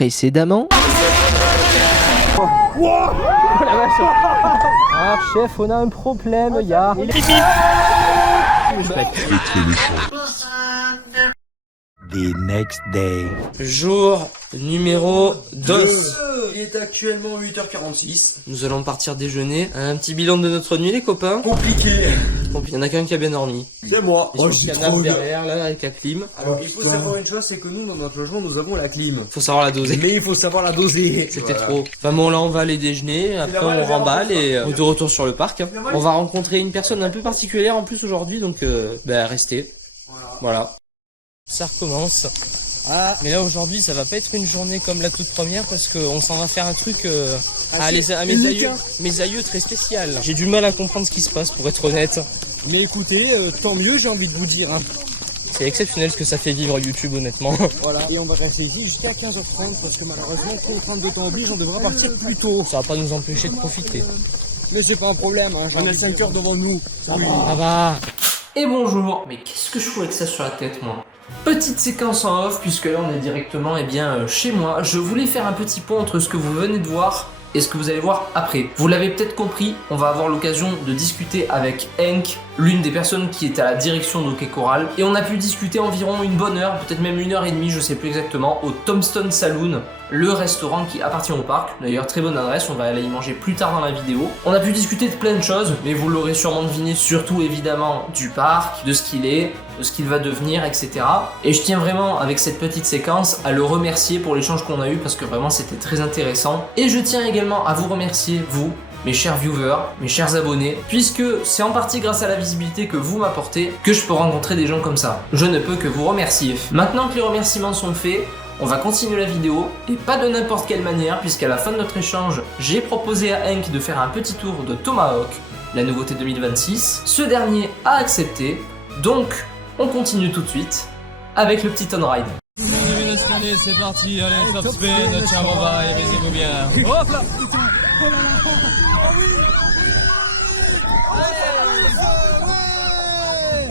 Précédemment... Oh la vache. Ah chef, on a un problème, il y a... The next day. Jour numéro 2. Il est actuellement 8h46. Nous allons partir déjeuner. Un petit bilan de notre nuit les copains. Compliqué. Il y en a qu'un qui a bien dormi. C'est moi. Il y en a derrière là avec la clim. Alors il faut savoir une chose, c'est que nous dans notre logement nous avons la clim. Faut savoir la doser. Mais il faut savoir la doser. C'était trop. Enfin bon là on va aller déjeuner, après on remballe et on est de retour sur le parc. On va rencontrer une personne un peu particulière en plus aujourd'hui donc restez. Voilà. Ça recommence. Ah, mais là aujourd'hui ça va pas être une journée comme la toute première parce qu'on s'en va faire un truc à mes aïeux très spécial. J'ai du mal à comprendre ce qui se passe pour être honnête. Mais écoutez, tant mieux j'ai envie de vous dire. Hein. C'est exceptionnel ce que ça fait vivre YouTube honnêtement. Voilà, et on va rester ici jusqu'à 15h30 parce que malheureusement contrainte de temps oblige, on devra partir plus tôt. Ça va pas nous empêcher de profiter. Mais c'est pas un problème, hein. On a 5 heures devant nous. Ça va. Et bonjour. Mais qu'est-ce que je fous avec ça sur la tête moi? Petite séquence en off puisque là on est directement chez moi. Je voulais faire un petit pont entre ce que vous venez de voir et ce que vous allez voir après. Vous l'avez peut-être compris, on va avoir l'occasion de discuter avec Henk, l'une des personnes qui est à la direction d'Ok Coral. Et on a pu discuter environ une bonne heure, peut-être même 1h30, je sais plus exactement, au Tombstone Saloon, le restaurant qui appartient au parc. D'ailleurs très bonne adresse, on va aller y manger plus tard dans la vidéo. On a pu discuter de plein de choses, mais vous l'aurez sûrement deviné, surtout évidemment du parc, de ce qu'il est, de ce qu'il va devenir, etc. Et je tiens vraiment avec cette petite séquence à le remercier pour l'échange qu'on a eu parce que vraiment c'était très intéressant. Et je tiens également à vous remercier, vous, mes chers viewers, mes chers abonnés, puisque c'est en partie grâce à la visibilité que vous m'apportez que je peux rencontrer des gens comme ça. Je ne peux que vous remercier. Maintenant que les remerciements sont faits, on va continuer la vidéo, et pas de n'importe quelle manière, puisqu'à la fin de notre échange, j'ai proposé à Henk de faire un petit tour de Tomahawk, la nouveauté 2026. Ce dernier a accepté, donc on continue tout de suite avec le petit on-ride. Vous devez installer, c'est parti, allez, top speed, ciao, bye, baisez-vous bien. Hop là.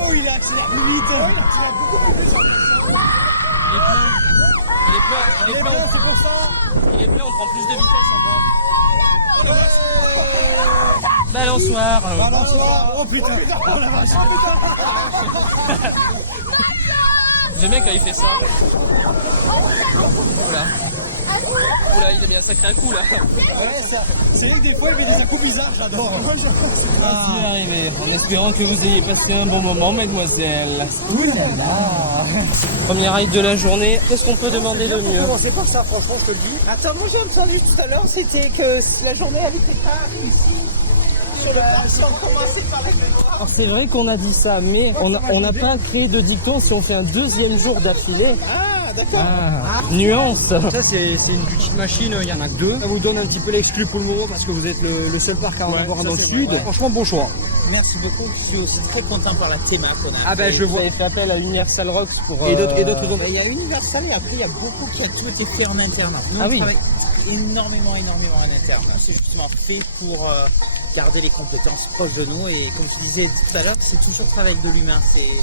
Oh, il accélère plus vite. Il accélère beaucoup plus vite. Il est plein, c'est pour ça. Il est plein, on prend plus de vitesse en bas. Balançoire. Balançoire. Oh putain. Oh la vache. J'aime bien quand il fait ça. Oula. Oula, il a mis un sacré coup là. Ouais, c'est vrai que des fois il met des coups bizarres, j'adore. Merci d'arriver, en espérant que vous ayez passé un bon moment, mademoiselle. Ouh là là. Premier ride de la journée, qu'est-ce qu'on peut demander de mieux? C'est pas ça, franchement, je te le dis. Attends, moi j'ai entendu tout à l'heure, c'était que la journée elle était pas ici. Si on commençait par la mémoire. Alors c'est vrai qu'on a dit ça, mais on n'a pas créé de dicton si on fait un deuxième jour d'affilée. Ah, d'accord. Nuance. Ça c'est une petite machine, il y en a que deux. Ça vous donne un petit peu l'exclu pour le moment parce que vous êtes le seul parc à en avoir un dans le sud. Ouais. Franchement, bon choix. Merci beaucoup, je suis aussi très content par la théma qu'on a. Ah ben je vois. Vous avez fait appel à Universal Rocks pour... Et d'autres zones. Il y a Universal et après il y a beaucoup qui a tout été fait en interne. Nous, Ah oui. on travaille énormément en interne. C'est justement fait pour garder les compétences proches de nous et comme tu disais tout à l'heure, c'est toujours travailler avec de l'humain.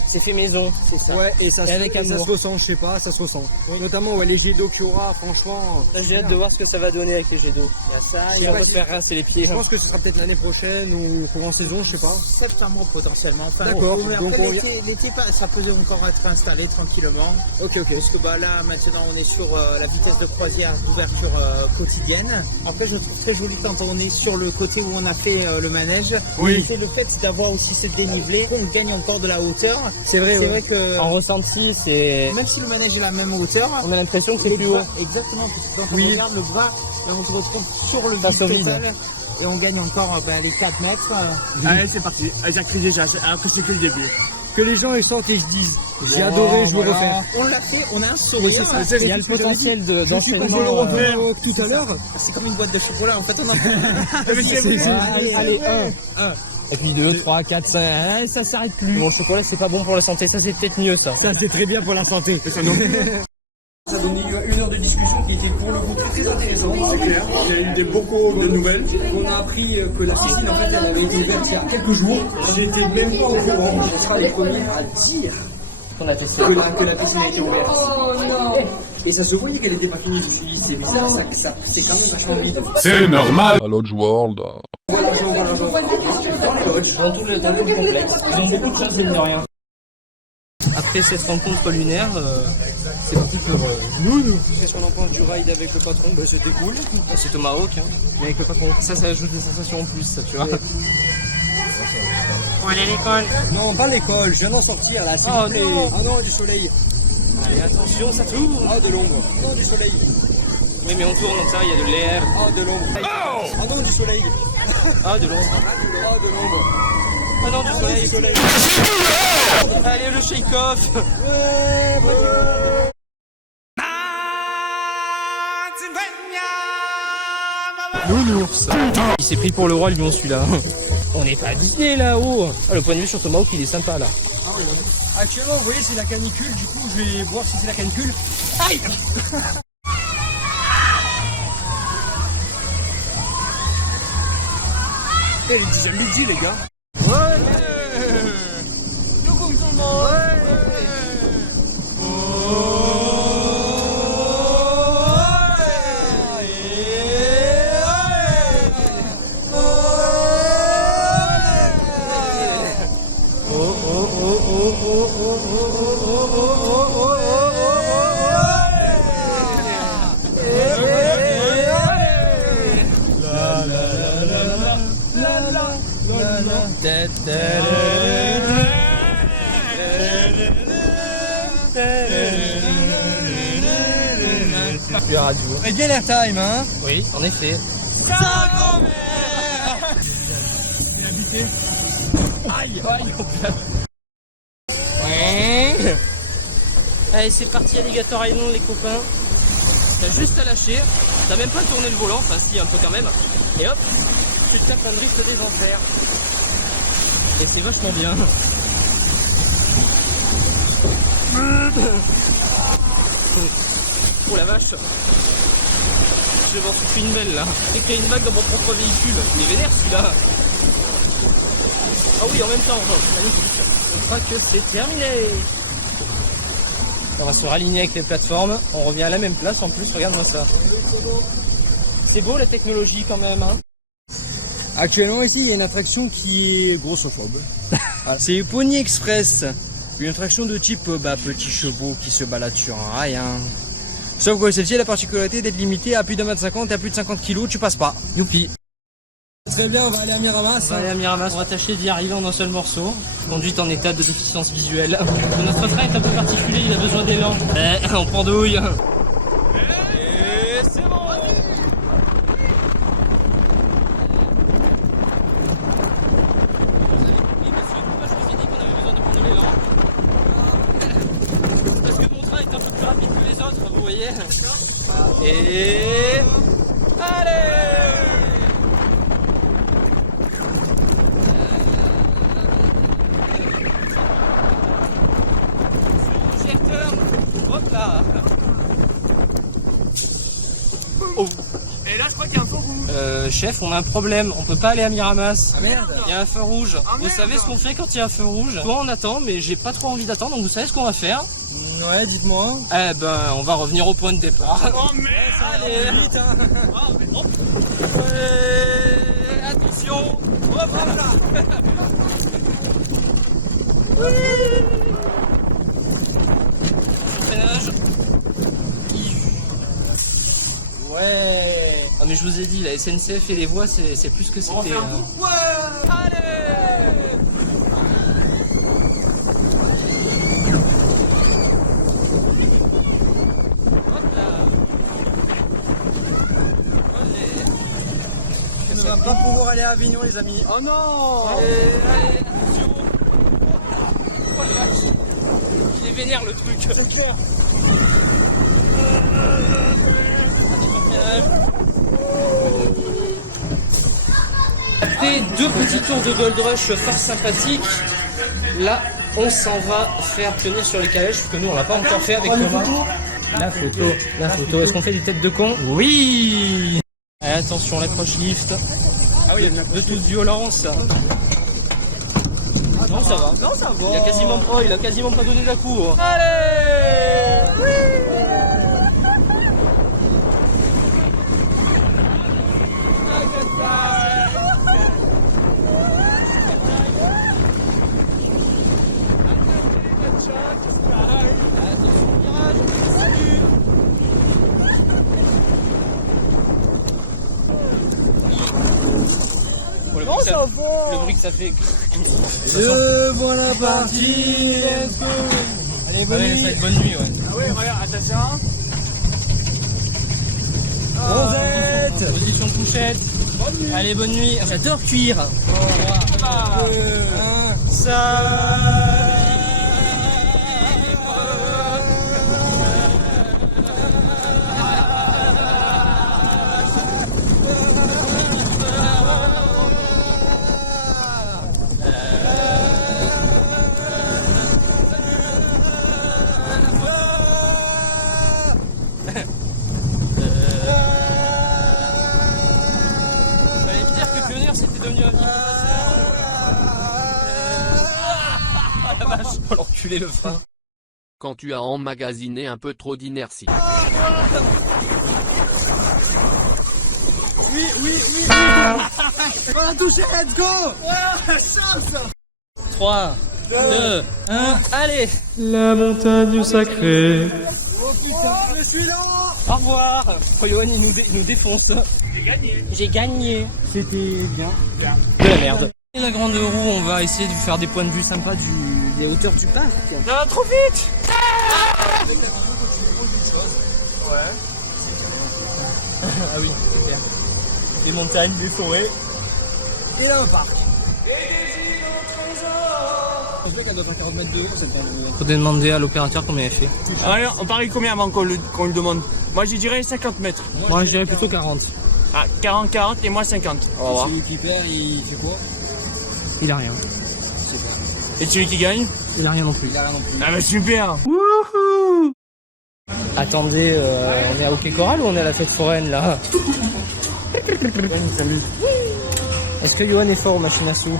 C'est fait maison. C'est ça. Ouais, et ça, avec ça amour. se ressent, je sais pas, ça se ressent. Oui. Notamment les jets d'eau qu'il y aura, franchement. Là, j'ai hâte de voir ce que ça va donner avec les jets d'eau. Il y a ça, Si il y on a va se faire rincer les pieds. Je pense que ce sera peut-être l'année prochaine ou courant saison, je sais pas. septembre potentiellement. Enfin, D'accord, mais donc après, on l'été, ça peut encore être installé tranquillement. Ok. Parce que bah, là, maintenant, on est sur la vitesse de croisière d'ouverture quotidienne. Après, je trouve très joli quand on est sur le côté où on a fait le manège. Oui. C'est le fait d'avoir aussi ce dénivelé, qu'on gagne encore de la hauteur. C'est vrai, C'est ouais. vrai que En ressenti, c'est... même si le manège est la même hauteur, On a l'impression que c'est le plus haut. bras- exactement, parce que quand on regarde le bras, là, on se retrouve sur le Face au vide vide. total. Et on gagne encore les 4 mètres. Allez, c'est parti. J'ai crié déjà, alors que c'est que le début. Que les gens ils sortent et se disent j'ai adoré, je veux refaire. On l'a fait, on a un Mais sourire. c'est ça, Il y a le potentiel Je suis passé d'enseignement. tout à l'heure. C'est comme une boîte de chocolat, en fait, on en Allez, 1. Et puis 2, 3, 4, 5, ça s'arrête plus. Bon, le chocolat, c'est pas bon pour la santé, ça c'est peut-être mieux ça. Ça c'est très bien pour la santé. Ça non plus. Ça a donné une heure de discussion qui était pour le coup très intéressante. C'est clair. Il y a eu des beaucoup de nouvelles. On a appris que la Sicile en fait elle avait été ouverte il y a quelques jours. J'étais même pas au courant. On sera les premiers à dire qu'on a testé. Que la piscine a été ouverte. Oh non. Et ça se voyait qu'elle était pas finie. Je me suis dit, c'est bizarre, ça c'est quand même vachement vide. C'est normal. À Lodge World. Voilà. Dans tout le complexe. Ils ont beaucoup de choses, mine de rien. Après cette rencontre lunaire, c'est parti pour Nous. Qu'est-ce qu'on en pense du ride avec le patron? Bah c'était cool. c'est Tomahawk. Hein. Mais avec le patron. Ça ajoute des sensations en plus, ça, tu vois. On est à l'école. Non, pas l'école, je viens d'en sortir là, s'il vous plaît. non. Ah non, du soleil. Allez, attention, ça tourne. Ah, de l'ombre. Non, du soleil. Oui, mais on tourne, donc ça, il y a de l'air. Ah, de l'ombre. Ah non, du soleil. Ah, de l'ombre. Ah, de l'ombre. Ah non, du Ah, soleil. du soleil. Allez, le shake-off. Nounours. Il s'est pris pour le roi, le lion, celui-là. On n'est pas à Disney, là-haut. Ah, le point de vue sur Tomahawk, il est sympa, là. Actuellement, vous voyez, c'est la canicule. Du coup, je vais voir si c'est la canicule. Aïe. Elle est déjà midi, les gars. Plus radio. Et bien airtime, hein. Oui, en effet. Aïe, aïe, ouais. Allez, c'est parti, Alligator Island, les copains. T'as juste à lâcher. T'as même pas tourné le volant, enfin si, un peu quand même. Et hop, tu te tapes un drift des enfers. Et c'est vachement bien. Oh la vache. Je vais en foutre une belle là. J'ai créé une vague dans mon propre véhicule. Il est vénère celui-là. Ah oui, en même temps, magnifique. Je crois que c'est terminé. On va se raligner avec les plateformes. On revient à la même place en plus, regarde-moi ça. C'est beau la technologie quand même, hein. Actuellement ici il y a une attraction qui est grossophobe. C'est Pony Express, une attraction de type petits chevaux qui se baladent sur un rail. Hein. Sauf que celle-ci a la particularité d'être limitée à plus d'1m50 et à plus de 50 kg, tu passes pas. Youpi. Très bien, on va aller à Miramas. On va aller à Miramas, on va tâcher d'y arriver en un seul morceau. Conduite en état de déficience visuelle. Notre train est un peu particulier, il a besoin d'élan. On pendouille. Et c'est bon. Parce que mon train est un peu plus rapide que les autres, vous voyez. Et... allez. Hop là. Oh. Et là, je crois qu'il y a un feu rouge. Chef, on a un problème, on peut pas aller à Miramas. Ah merde. Il y a un feu rouge. Ah, vous merde. savez ce qu'on fait quand il y a un feu rouge? Toi on attend, mais j'ai pas trop envie d'attendre, donc vous savez ce qu'on va faire? Ouais, dites-moi. Eh ben, on va revenir au point de départ. Oh merde. Allez, Vite, hein. hop. Attention. Hop là. Freinage. Ouais. Ah mais je vous ai dit, la SNCF et les voies, c'est plus que c'était. Allez. Hop là. Allez. On ne va pas pouvoir aller à Avignon, les amis. Oh non. Allez, attention. Oh la vache. Il est vénère le truc. C'est clair. Après 2 petits tours de Gold Rush fort sympathiques, là on s'en va faire tenir sur les calèches, parce que nous on l'a pas encore fait avec Thomas. La photo. Est-ce qu'on fait des têtes de con? Oui. Allez, attention, l'accroche lift. Ah oui, De toute violence. Non, ça va. Non, ça va. Il a quasiment pas donné d'à-coup. Allez. Le bruit que ça fait. Voilà parti, let's go. Allez, bonne nuit. Ça va être bonne nuit, ouais. Ah ouais, regarde, attention. Rosette. Position couchette. Allez, bonne nuit. J'adore cuire. Au revoir. Fallait dire que Pionnier c'était devenu un petit peu Ah la vache. Oh l'enculé le frein. Quand tu as emmagasiné un peu trop d'inertie. On a touché, let's go. 3, 2, 1, allez. La montagne sacrée. Oh putain, je suis là. Au revoir. Oh, Johan il nous défonce. J'ai gagné. C'était bien. De la merde. Et la grande roue, on va essayer de faire des points de vue sympas des hauteurs du parc. Non, trop vite. Ah oui, c'est clair. Des montagnes, des forêts. Et là, on part. Je sais qu'elle doit faire 40 mètres de haut, cette grande roue. Faudrait demander à l'opérateur combien elle fait. Alors, on parie combien avant qu'on le demande? Moi, je dirais 50 mètres. Moi je dirais plutôt 40. Ah, 40 et moi 50. On va voir. Celui qui perd, il fait quoi? Il a rien. Et celui qui gagne? Il a rien non plus. Il a rien non plus. Ah bah super. Attendez, on est à Hockey Coral ou on est à la fête foraine là? Salut. Est-ce que Johan est fort aux machines à sous?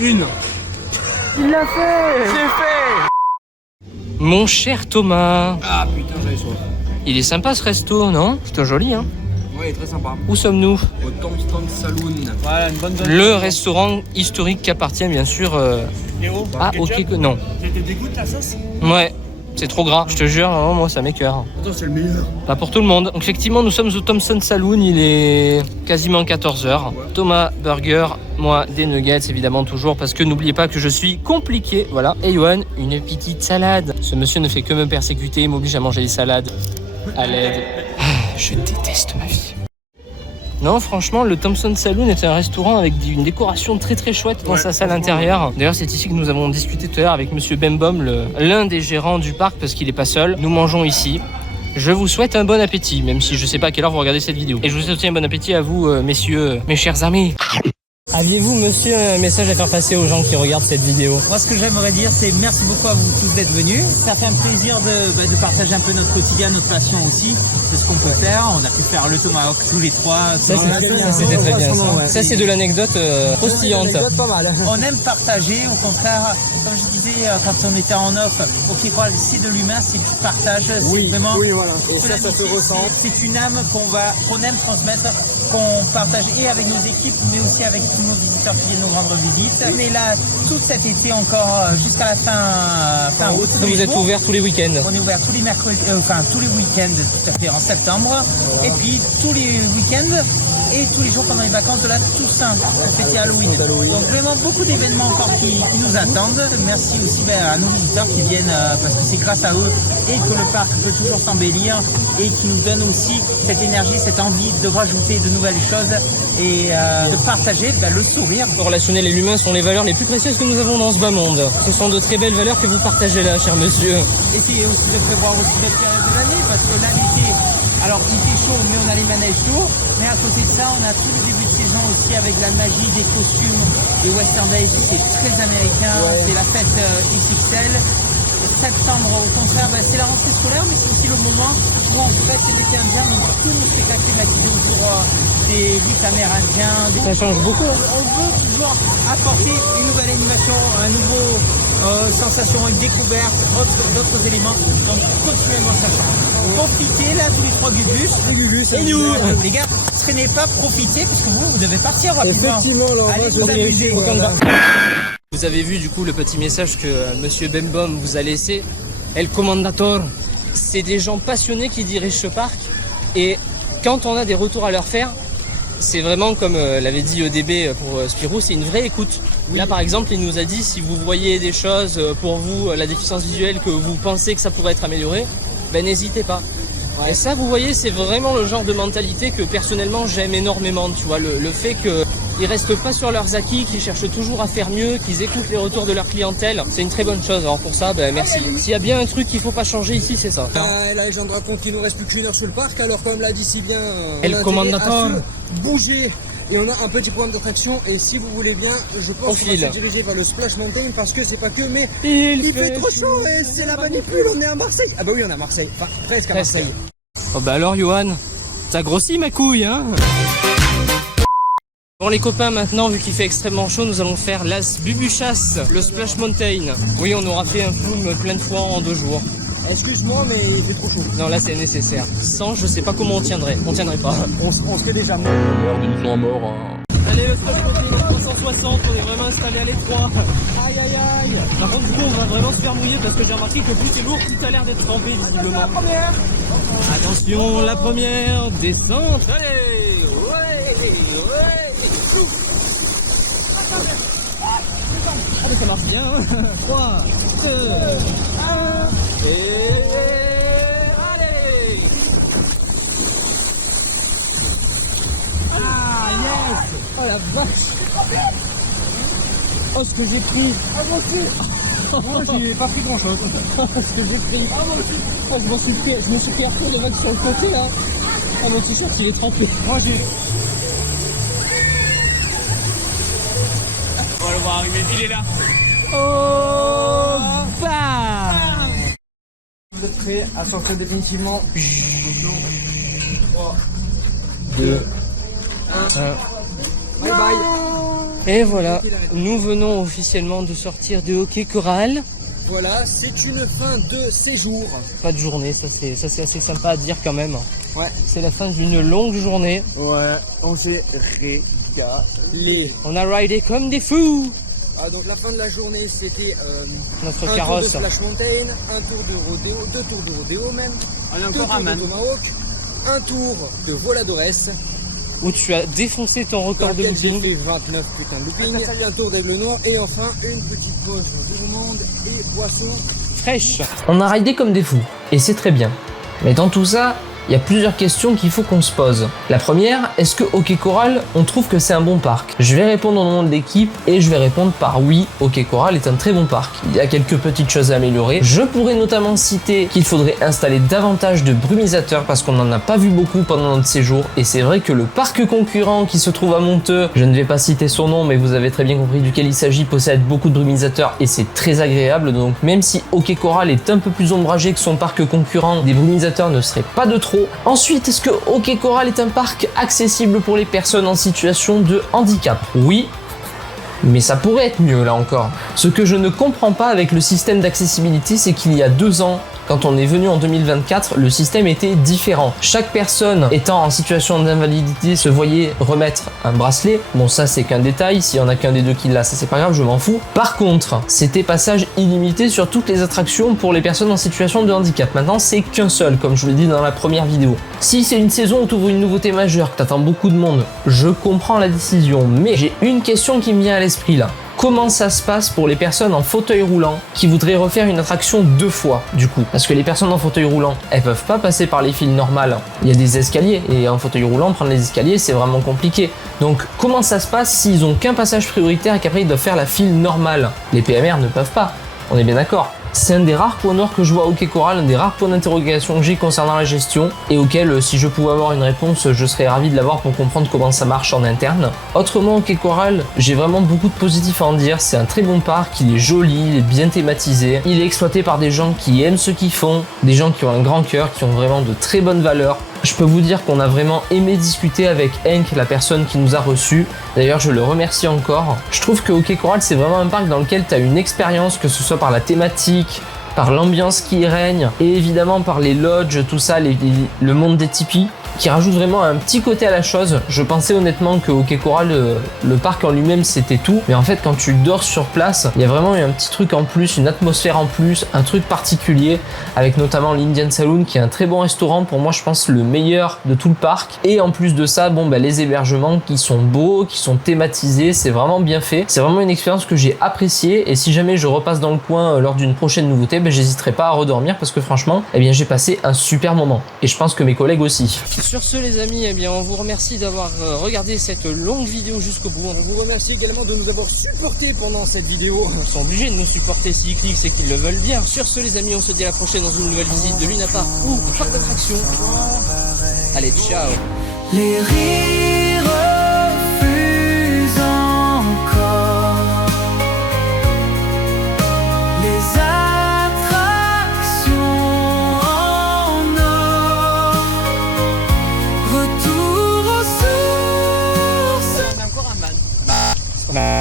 Une. Il l'a fait! C'est fait. Mon cher Thomas, Ah putain, j'avais soif. il est sympa ce resto, non? C'est joli, hein? Ouais, très sympa. Où sommes-nous? Au Tombstone Saloon. Voilà, une bonne zone. Le restaurant historique qui appartient bien sûr Léo, à Hockey Coral. Non. ça te dégoûte la sauce? Ouais, c'est trop gras. Je te jure, vraiment, moi ça m'écoeure. Attends, c'est le meilleur. Pas pour tout le monde. Donc effectivement, nous sommes au Thompson Saloon, il est quasiment 14h. Thomas, burger, moi, des nuggets, évidemment, toujours, parce que n'oubliez pas que je suis compliqué. Voilà. Et Johan, une petite salade. Ce monsieur ne fait que me persécuter, il m'oblige à manger des salades. À l'aide. Je déteste ma vie. Non, franchement, le Thompson Saloon est un restaurant avec une décoration très très chouette dans sa salle intérieure. D'ailleurs, c'est ici que nous avons discuté tout à l'heure avec Monsieur Bembom, l'un des gérants du parc, parce qu'il n'est pas seul. Nous mangeons ici. Je vous souhaite un bon appétit, même si je sais pas à quelle heure vous regardez cette vidéo. Et je vous souhaite aussi un bon appétit à vous, messieurs, mes chers amis. Aviez-vous, monsieur, un message à faire passer aux gens qui regardent cette vidéo? Moi, ce que j'aimerais dire, c'est merci beaucoup à vous tous d'être venus. Ça fait un plaisir de partager un peu notre quotidien, notre passion aussi, de ce qu'on peut faire. On a pu faire le tomahawk tous les trois. Ça, c'était très bien. Ça, c'est de l'anecdote croustillante. On aime partager, au contraire, comme je disais quand on était en off, OK, c'est de l'humain, c'est du partage, c'est vraiment... Oui, voilà. Et ça se ressent. C'est une âme qu'on aime transmettre, qu'on partage et avec nos équipes, mais aussi avec tous nos visiteurs qui viennent nous rendre visite. On est là tout cet été encore jusqu'à la fin août. Vous êtes ouvert tous les week-ends? On est ouvert tous les mercredis, tous les week-ends, tout à fait, en septembre. Voilà. Et puis tous les week-ends et tous les jours pendant les vacances de la Toussaint, pour fêter Halloween. Donc vraiment beaucoup d'événements encore qui nous attendent. Merci aussi à nos visiteurs qui viennent parce que c'est grâce à eux et que le parc peut toujours s'embellir et qui nous donnent aussi cette énergie, cette envie de rajouter de nouvelles choses et de partager le sourire. Le relationnel et l'humain sont les valeurs les plus précieuses que nous avons dans ce bas monde. Ce sont de très belles valeurs que vous partagez là, cher monsieur. Essayez aussi de prévoir aussi la période de l'année parce que là l'été, alors il fait chaud mais on a les manèges chauds, mais à côté de ça on a tout le début de saison aussi avec la magie des costumes. Les Western Days c'est très américain, c'est la fête XXL. septembre, au contraire, c'est la rentrée scolaire, mais c'est aussi le moment où en fait l'été indien, on a tous nos spectacles climatisés autour des rites amérindiens. Ça change beaucoup. On veut toujours apporter une nouvelle animation, un nouveau sensation, une découverte, d'autres éléments. Donc continuellement ça change. Profitez là tous les 3 Gubus. Et nous, les gars, traînez pas, profitez, puisque vous devez partir rapidement. Effectivement, là, allez je vous amuser. Vous avez vu du coup le petit message que Monsieur Bembom vous a laissé. El Commandator, c'est des gens passionnés qui dirigent ce parc. Et quand on a des retours à leur faire, c'est vraiment comme l'avait dit EDB pour Spirou, c'est une vraie écoute. Oui. Là par exemple, il nous a dit si vous voyez des choses pour vous, la déficience visuelle, que vous pensez que ça pourrait être amélioré, ben n'hésitez pas. Ouais. Et ça, vous voyez, c'est vraiment le genre de mentalité que personnellement j'aime énormément. Tu vois, le fait qu'ils restent pas sur leurs acquis, qu'ils cherchent toujours à faire mieux, qu'ils écoutent les retours de leur clientèle, c'est une très bonne chose. Alors pour ça, ben merci. S'il y a bien un truc qu'il faut pas changer ici, c'est ça. Là, les gens de racontent qu'il nous reste plus qu'une heure sur le parc, alors comme l'a dit si bien, El Commandator, bouger. Et on a un petit programme d'attraction, et si vous voulez bien, je pense qu'on va se diriger vers le Splash Mountain, parce que c'est pas que, mais il fait trop chaud et c'est la manipule, on est à Marseille. Ah bah oui, on est à Marseille, enfin presque à Marseille. Oh bah alors Johan, t'as grossi ma couille, hein. Bon les copains, maintenant vu qu'il fait extrêmement chaud, nous allons faire l'As Bubuchas, le Splash Mountain. Oui, on aura fait un film plein de fois en 2 jours. Excuse-moi, mais il fait trop chaud. Non, là c'est nécessaire. Sans, je sais pas comment on tiendrait. On tiendrait pas. On se fait déjà mort. Ils sont morts. Hein. Allez, le Splash Mountain 360, on est vraiment installé à l'étroit. Aïe aïe aïe. Par contre, du coup, on va vraiment se faire mouiller parce que j'ai remarqué que plus c'est lourd, plus t'as l'air d'être trempé visiblement. La première. Attention, la première descente. Allez, ouais. Allez, ça marche bien. 3, 2, 1. Et allez. Ah yes. Oh la vache. Oh ce que j'ai pris. Ah moi aussi. Moi j'ai pas pris grand chose. Ce que j'ai pris. Ah moi aussi. Oh, je me suis pris un peu de vague sur le côté là. Ah mon t-shirt il est trempé. Moi j'ai. On va le voir arriver, il est là. Oh bah. Vous êtes prêts à sortir définitivement? 3, 2, 1. Bye bye. Et voilà, nous venons officiellement de sortir de Hockey Coral. Voilà, c'est une fin de séjour. Pas de journée, ça c'est assez sympa à dire quand même. Ouais. C'est la fin d'une longue journée. Ouais, on s'est régalé. On a ridé comme des fous. Ah, donc la fin de la journée, c'était notre un carrosse. tour de Splash Mountain, un tour de rodéo, 2 tours de rodéo même, On a 2 encore tours un de Tomahawk, un tour de Voladores, Où tu as défoncé ton record de j'ai looping. fait 29 putains de looping, un tour d'aigle noir et enfin une petite pause de gourmande et boisson Fraîche. On a raidé comme des fous, et c'est très bien. Mais dans tout ça, il y a plusieurs questions qu'il faut qu'on se pose. La première, est-ce que Hockey Coral, on trouve que c'est un bon parc? Je vais répondre au nom de l'équipe et je vais répondre par oui, Hockey Coral est un très bon parc. Il y a quelques petites choses à améliorer. Je pourrais notamment citer qu'il faudrait installer davantage de brumisateurs parce qu'on n'en a pas vu beaucoup pendant notre séjour. Et c'est vrai que le parc concurrent qui se trouve à Monteux, je ne vais pas citer son nom mais vous avez très bien compris duquel il s'agit, possède beaucoup de brumisateurs et c'est très agréable. Donc même si Hockey Coral est un peu plus ombragé que son parc concurrent, des brumisateurs ne seraient pas de trop. Ensuite, est-ce que Hockey Coral est un parc accessible pour les personnes en situation de handicap? Oui, mais ça pourrait être mieux là encore. Ce que je ne comprends pas avec le système d'accessibilité, c'est qu'il y a 2 ans, quand on est venu en 2024, le système était différent. Chaque personne étant en situation d'invalidité se voyait remettre un bracelet. Bon, ça c'est qu'un détail, s'il y en a qu'un des deux qui l'a, ça c'est pas grave, je m'en fous. Par contre, c'était passage illimité sur toutes les attractions pour les personnes en situation de handicap. Maintenant, c'est qu'un seul, comme je vous l'ai dit dans la première vidéo. Si c'est une saison où tu ouvres une nouveauté majeure, que t'attends beaucoup de monde, je comprends la décision, mais j'ai une question qui me vient à l'esprit là. Comment ça se passe pour les personnes en fauteuil roulant qui voudraient refaire une attraction 2 fois du coup? Parce que les personnes en fauteuil roulant, elles peuvent pas passer par les fils normales. Il y a des escaliers et en fauteuil roulant, prendre les escaliers, c'est vraiment compliqué. Donc comment ça se passe s'ils ont qu'un passage prioritaire et qu'après ils doivent faire la file normale? Les PMR ne peuvent pas, on est bien d'accord. C'est un des rares points noirs que je vois au Quai Coral, un des rares points d'interrogation que j'ai concernant la gestion et auquel, si je pouvais avoir une réponse, je serais ravi de l'avoir pour comprendre comment ça marche en interne. Autrement, au Quai Coral, j'ai vraiment beaucoup de positifs à en dire. C'est un très bon parc, il est joli, il est bien thématisé, il est exploité par des gens qui aiment ce qu'ils font, des gens qui ont un grand cœur, qui ont vraiment de très bonnes valeurs. Je peux vous dire qu'on a vraiment aimé discuter avec Henk, la personne qui nous a reçus. D'ailleurs, je le remercie encore. Je trouve que au Quai Coral, c'est vraiment un parc dans lequel tu as une expérience, que ce soit par la thématique, par l'ambiance qui y règne, et évidemment par les lodges, tout ça, le monde des tipis, qui rajoute vraiment un petit côté à la chose. Je pensais honnêtement qu'au Quai Coral, le parc en lui-même c'était tout, mais en fait quand tu dors sur place, il y a vraiment un petit truc en plus, une atmosphère en plus, un truc particulier, avec notamment l'Indian Saloon qui est un très bon restaurant, pour moi je pense le meilleur de tout le parc, et en plus de ça, bon les hébergements qui sont beaux, qui sont thématisés, c'est vraiment bien fait, c'est vraiment une expérience que j'ai appréciée, et si jamais je repasse dans le coin lors d'une prochaine nouveauté, j'hésiterai pas à redormir parce que franchement, j'ai passé un super moment, et je pense que mes collègues aussi. Sur ce les amis, on vous remercie d'avoir regardé cette longue vidéo jusqu'au bout. On vous remercie également de nous avoir supportés pendant cette vidéo. Ils sont obligés de nous supporter s'ils cliquent, c'est qu'ils le veulent bien. Sur ce les amis, on se dit à la prochaine dans une nouvelle visite de Luna Park ou parc d'attractions. Allez, ciao. Les rires